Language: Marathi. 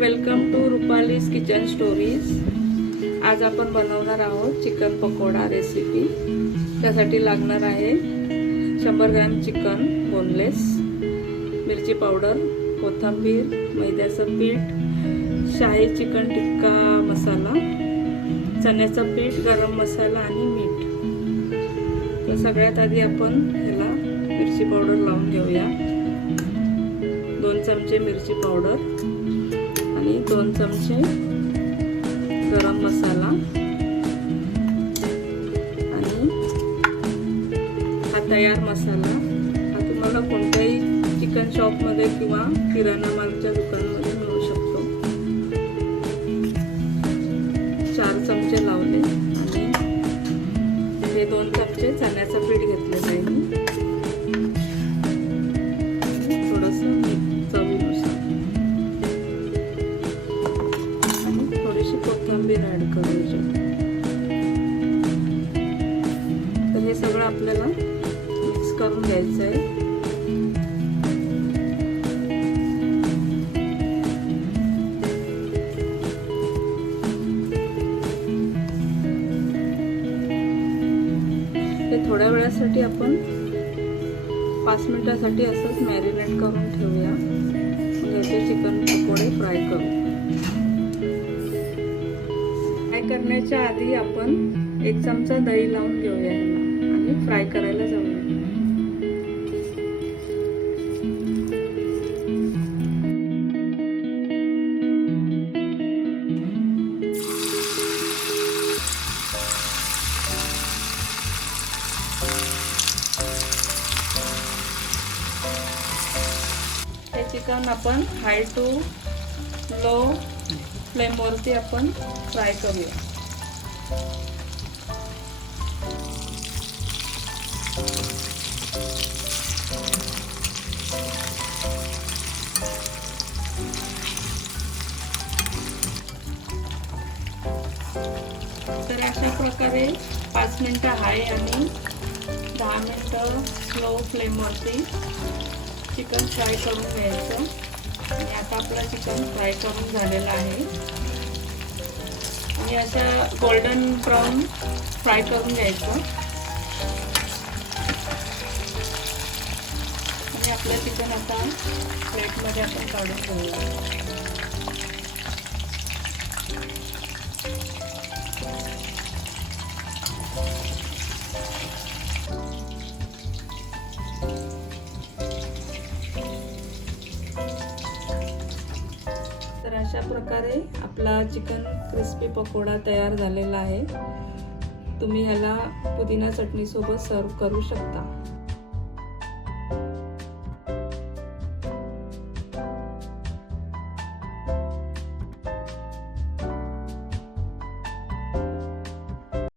Welcome to Rupali's kitchen stories. आज आपण बनवणार आहोत चिकन पकोडा रेसिपी। त्यासाठी लागणार आहे 100 ग्रॅम चिकन बोनलेस, मिरची पावडर, कोथिंबीर, मैद्याचं पीठ, शाही चिकन टिक्का मसाला, चण्याचं पीठ, गरम मसाला आणि मीठ। तर सगळ्यात आधी आपण ह्याला मिरची पावडर लावून घेऊया। 2 चमचे मिरची पावडर आणि 2 चमचे गरम मसाला आणि हा तयार मसाला। हा तुम्हाला कोणत्याही चिकन शॉपमध्ये किंवा किराणा मालाच्या दुकानामध्ये मिळू शकतो। 4 चमचे लावले आणि हे 2 चमचे चण्याचं पीठ घेतलेलं आहे मी। कोथिंबीर ऍड करायची। तर हे सगळं आपल्याला मिक्स करून घ्यायचं आहे। हे थोड्या वेळासाठी आपण 5 मिनिटासाठी असंच मॅरिनेट करून ठेवूया। मग याचे चिकन पकोडे फ्राय करू। करण्याच्या आधी आपण 1 चमचा दही लावून घेऊया आणि फ्राय करायला जाऊया। हे चिकन आपण हाय टू लो फ्लेमवरती आपण फ्राय करूया। तर अशा प्रकारे 5 मिनिटं हाय आणि 10 मिनिटं स्लो फ्लेमवरती चिकन फ्राय करून घ्यायचं। आणि आता आपलं चिकन फ्राय करून झालेलं आहे आणि अशा गोल्डन ब्राऊन फ्राय करून घ्यायचं। आणि आपलं चिकन आता प्लेटमध्ये आपण काढून घेऊया। तर अशा प्रकारे आपला चिकन क्रिस्पी पकोडा तयार झालेला आहे। तुम्ही ह्याला पुदिना चटणी सोबत सर्व करू शकता।